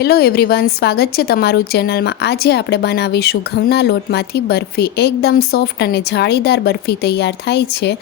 Hello everyone સ્વાગત છે તમારું ચેનલમાં. આજે આપણે બનાવીશું ઘઉંના લોટમાંથી બરફી. એકદમ સોફ્ટ અને જાળીદાર બરફી તૈયાર થાય છે.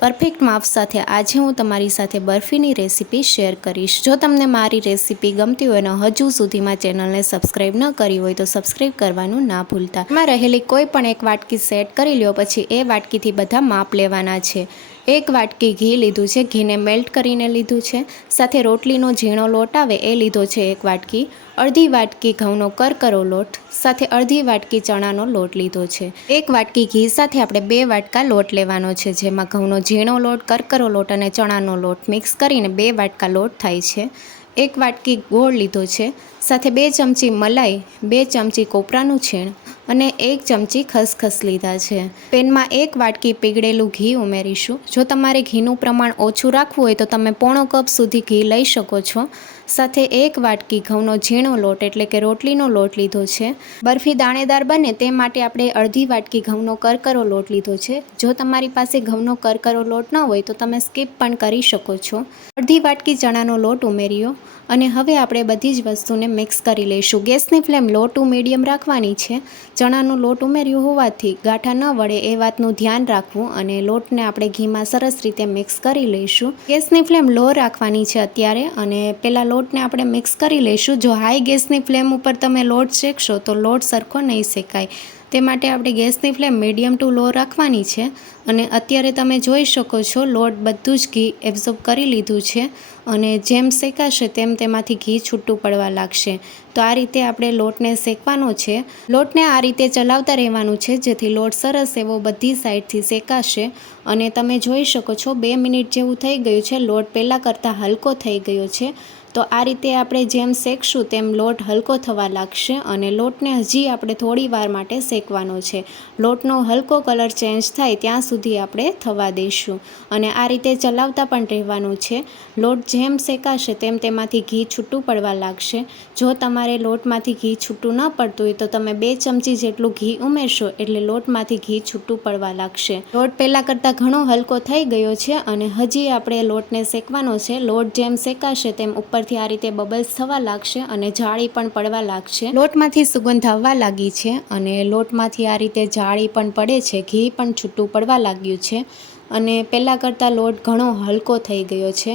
પરફેક્ટ માપ સાથે આજે હું તમારી સાથે બરફીની રેસીપી શેર કરીશ. જો તમને મારી રેસીપી ગમતી હોય અને હજુ સુધીમાં ચેનલને સબસ્ક્રાઈબ ન કરી હોય તો સબસ્ક્રાઈબ કરવાનું ના ભૂલતા. એમાં રહેલી કોઈ પણ એક વાટકી સેટ કરી લ્યો, પછી એ વાટકીથી બધા માપ લેવાના છે. એક વાટકી ઘી લીધું છે, ઘીને મેલ્ટ કરીને લીધું છે. સાથે રોટલીનો ઝીણો લોટ આવે એ લીધો છે એક વાટકી. અડધી વાટકી ઘઉંનો કરકરો લોટ, સાથે અડધી વાટકી ચણાનો લોટ લીધો છે. એક વાટકી ઘી સાથે આપણે બે વાટકા લોટ લેવાનો છે, જેમાં ઘઉંનો ઝીણો લોટ, કરકરો લોટ અને ચણાનો લોટ મિક્સ કરીને બે વાટકા લોટ થાય છે. એક વાટકી ગોળ લીધો છે, સાથે બે ચમચી મલાઈ, બે ચમચી કોપરાનું છીણ અને એક ચમચી ખસખસ લીધા છે. પેનમાં એક વાટકી પીગળેલું ઘી ઉમેરીશું. જો તમારે ઘીનું પ્રમાણ ઓછું રાખવું હોય તો તમે પોણો કપ સુધી ઘી લઈ શકો છો. સાથે એક વાટકી ઘઉંનો ઝીણો લોટ એટલે કે રોટલીનો લોટ લીધો છે. બરફી દાણેદાર બને તે માટે આપણે અડધી વાટકી ઘઉંનો કરકરો લોટ લીધો છે. જો તમારી પાસે ઘઉંનો કરકરો લોટ ન હોય તો તમે સ્કીપ પણ કરી શકો છો. અડધી વાટકી ચણાનો લોટ ઉમેર્યો અને હવે આપણે બધી જ વસ્તુને મિક્સ કરી લઈશું. ગેસની ફ્લેમ લો ટુ મીડિયમ રાખવાની છે. ચણાનો લોટ ઉમેર્યો હોવાથી ગાંઠા ન વળે એ વાતનું ધ્યાન રાખવું અને લોટને આપણે ઘીમાં સરસ રીતે મિક્સ કરી લઈશું. ગેસની ફ્લેમ લો રાખવાની છે અત્યારે અને પહેલાં લોટને આપણે મિક્સ કરી લઈશું. જો હાઈ ગેસની ફ્લેમ ઉપર તમે લોટ શેકશો તો લોટ સરખો નહીં શેકાય. તે માટે આપણે ગેસની ફ્લેમ મીડિયમ ટુ લો રાખવાની છે અને અત્યારે તમે જોઈ શકો છો લોટ બધું જ ઘી એબ્ઝોર્બ કરી લીધું છે અને જેમ શેકાશે તેમ તેમાંથી ઘી છૂટું પડવા લાગશે. તો આ રીતે આપણે લોટને શેકવાનો છે. લોટને આ રીતે ચલાવતા રહેવાનું છે જેથી લોટ સરસ એવો બધી સાઈડથી શેકાશે અને તમે જોઈ શકો છો બે મિનિટ જેવું થઈ ગયું છે. લોટ પહેલાં કરતાં હલકો થઈ ગયો છે તો આ રીતે આપણે જેમ શેકશું તેમ લોટ હલકો થવા લાગશે અને લોટને હજી આપણે થોડી વાર માટે શેકવાનો છે. લોટનો હલકો કલર ચેન્જ થાય ત્યાં સુધી આપણે થવા દઈશું. અને આ રીતે ચલાવતા પણ રહેવાનું છે. લોટ જેમ શેકાશે તેમ તેમાંથી ઘી છૂટું પડવા લાગશે. જો તમારે લોટમાંથી ઘી છૂટું ન પડતું હોય તો તમે બે ચમચી જેટલું ઘી ઉમેરશો એટલે લોટમાંથી ઘી છૂટું પડવા લાગશે. લોટ પહેલાં કરતાં ઘણો હલકો થઈ ગયો છે અને હજી આપણે લોટને શેકવાનો છે. લોટ જેમ શેકાશે તેમ ઉપરથી આ રીતે બબલ્સ થવા લાગશે અને જાળી પણ પડવા લાગશે. લોટમાંથી સુગંધ આવવા લાગી છે અને લોટમાંથી આ રીતે જાળી પણ પડે છે. ઘી પણ છૂટું પડવા લાગ્યું છે અને પહેલાં કરતાં લોટ ઘણો હલકો થઈ ગયો છે.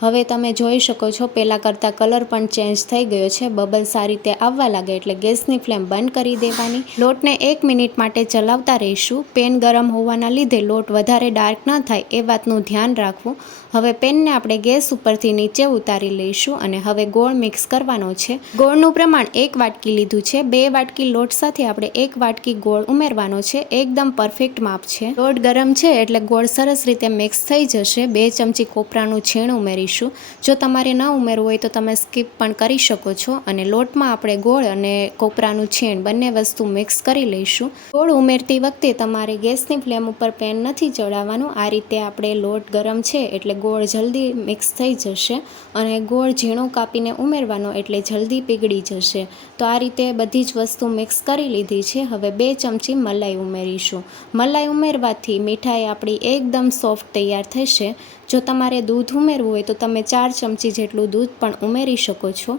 હવે તમે જોઈ શકો છો, પહેલાં કરતાં કલર પણ ચેન્જ થઈ ગયો છે. બબલ્સ આ રીતે આવવા લાગે એટલે ગેસની ફ્લેમ બંધ કરી દેવાની. લોટને એક મિનિટ માટે ચલાવતા રહીશું. પેન ગરમ હોવાના લીધે લોટ વધારે ડાર્ક ન થાય એ વાતનું ધ્યાન રાખવું. હવે પેનને આપણે ગેસ ઉપરથી નીચે ઉતારી લઈશું અને હવે ગોળ મિક્સ કરવાનો છે. ગોળનું પ્રમાણ એક વાટકી લીધું છે. બે વાટકી લોટ સાથે આપણે એક વાટકી ગોળ ઉમેરવાનો છે. એકદમ પરફેક્ટ માપ છે. લોટ ગરમ છે એટલે ગોળ સરસ રીતે મિક્સ થઈ જશે. બે ચમચી કોપરાનું છીણ ઉમેરી ઉમેરીશું જો તમારે ન ઉમેરવું હોય તો તમે સ્કીપ પણ કરી શકો છો અને લોટમાં આપણે ગોળ અને કોપરાનું છીણ બંને વસ્તુ મિક્સ કરી લઈશું. ગોળ ઉમેરતી વખતે તમારે ગેસની ફ્લેમ ઉપર પેન નથી ચડાવવાનું. આ રીતે આપણે લોટ ગરમ છે એટલે ગોળ જલ્દી મિક્સ થઈ જશે અને ગોળ ઝીણો કાપીને ઉમેરવાનો એટલે જલ્દી પીગળી જશે. તો આ રીતે બધી જ વસ્તુ મિક્સ કરી લીધી છે. હવે બે ચમચી મલાઈ ઉમેરીશું. મલાઈ ઉમેરવાથી મીઠાઈ આપણી એકદમ સોફ્ટ તૈયાર થશે. જો તમારે દૂધ ઉમેરવું હોય તો તમે ચાર ચમચી જેટલું દૂધ પણ ઉમેરી શકો છો.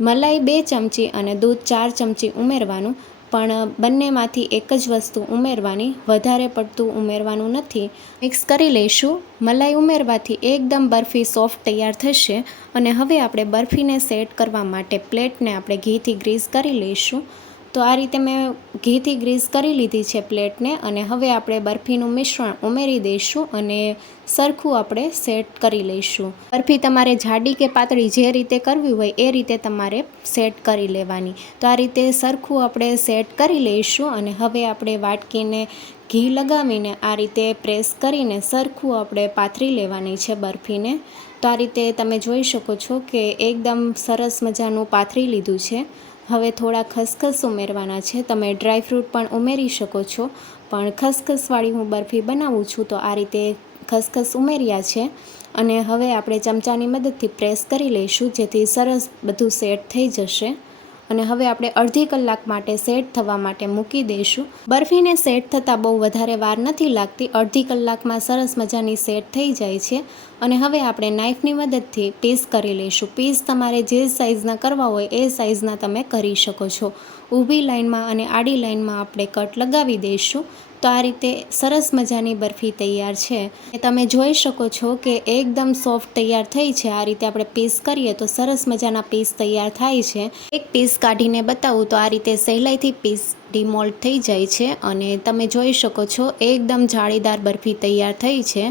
મલાઈ બે ચમચી અને દૂધ ચાર ચમચી ઉમેરવાનું, પણ બંનેમાંથી એક જ વસ્તુ ઉમેરવાની, વધારે પડતું ઉમેરવાનું નથી. મિક્સ કરી લઈશું. મલાઈ ઉમેરવાથી એકદમ બરફી સોફ્ટ તૈયાર થશે અને હવે આપણે બરફીને સેટ કરવા માટે પ્લેટને આપણે ઘીથી ગ્રીસ કરી લઈશું. તો આ રીતે મેં ઘીથી ગ્રીસ કરી લીધી છે પ્લેટને અને હવે આપણે બરફીનું મિશ્રણ ઉમેરી દઈશું અને સરખું આપણે સેટ કરી લઈશું. બરફી તમારે જાડી કે પાતળી જે રીતે કરવી હોય એ રીતે તમારે સેટ કરી લેવાની. તો આ રીતે સરખું આપણે સેટ કરી લઈશું અને હવે આપણે વાટકીને ઘી લગાવીને આ રીતે પ્રેસ કરીને સરખું આપણે પાથરી લેવાની છે બરફીને. તો આ રીતે તમે જોઈ શકો છો કે એકદમ સરસ મજાનું પાથરી લીધું છે. હવે થોડા ખસખસ ઉમેરવાના છે. તમે ડ્રાય ફ્રૂટ પણ ઉમેરી શકો છો. પણ ખસખસવાળી હું બરફી બનાવું છું તો આ રીતે ખસખસ ઉમેર્યા છે. અને હવે આપણે ચમચાની મદદથી પ્રેસ કરી લઈશું જેથી સરસ બધું સેટ થઈ જશે. અને હવે આપણે અડધી કલાક માટે સેટ થવા માટે મૂકી દઈશું. બરફીને સેટ થતાં બહુ વધારે વાર નથી લાગતી. અડધી કલાકમાં સરસ મજાની સેટ થઈ જાય છે. અને હવે આપણે નાઇફની મદદથી પીસ કરી લઈશું. પીસ તમારે જે સાઇઝના કરવા હોય એ સાઇઝના તમે કરી શકો છો. ઊભી લાઇનમાં અને આડી લાઇનમાં આપણે કટ લગાવી દઈશું. તો આ રીતે સરસ મજાની બરફી તૈયાર છે. તમે જોઈ શકો છો કે એકદમ સોફ્ટ તૈયાર થઈ છે. આ રીતે આપણે પીસ કરીએ તો સરસ મજાના પીસ તૈયાર થાય છે. એક પીસ કાઢીને બતાવું તો આ રીતે સહેલાઈથી પીસ ડિમોલ્ટ થઈ જાય છે અને તમે જોઈ શકો છો એકદમ જાળીદાર બરફી તૈયાર થઈ છે.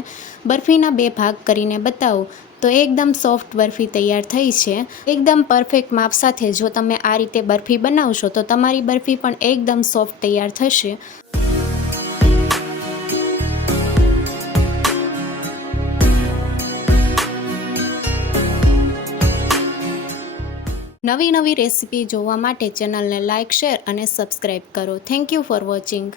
બરફીના બે ભાગ કરીને બતાવું તો એકદમ સોફ્ટ બરફી તૈયાર થઈ છે. એકદમ પરફેક્ટ માપ સાથે જો તમે આ રીતે બરફી બનાવશો તો તમારી બરફી પણ એકદમ સોફ્ટ તૈયાર થશે. નવી નવી રેસીપી જોવા માટે ચેનલને લાઇક શેર અને સબસ્ક્રાઈબ કરો. Thank you for watching.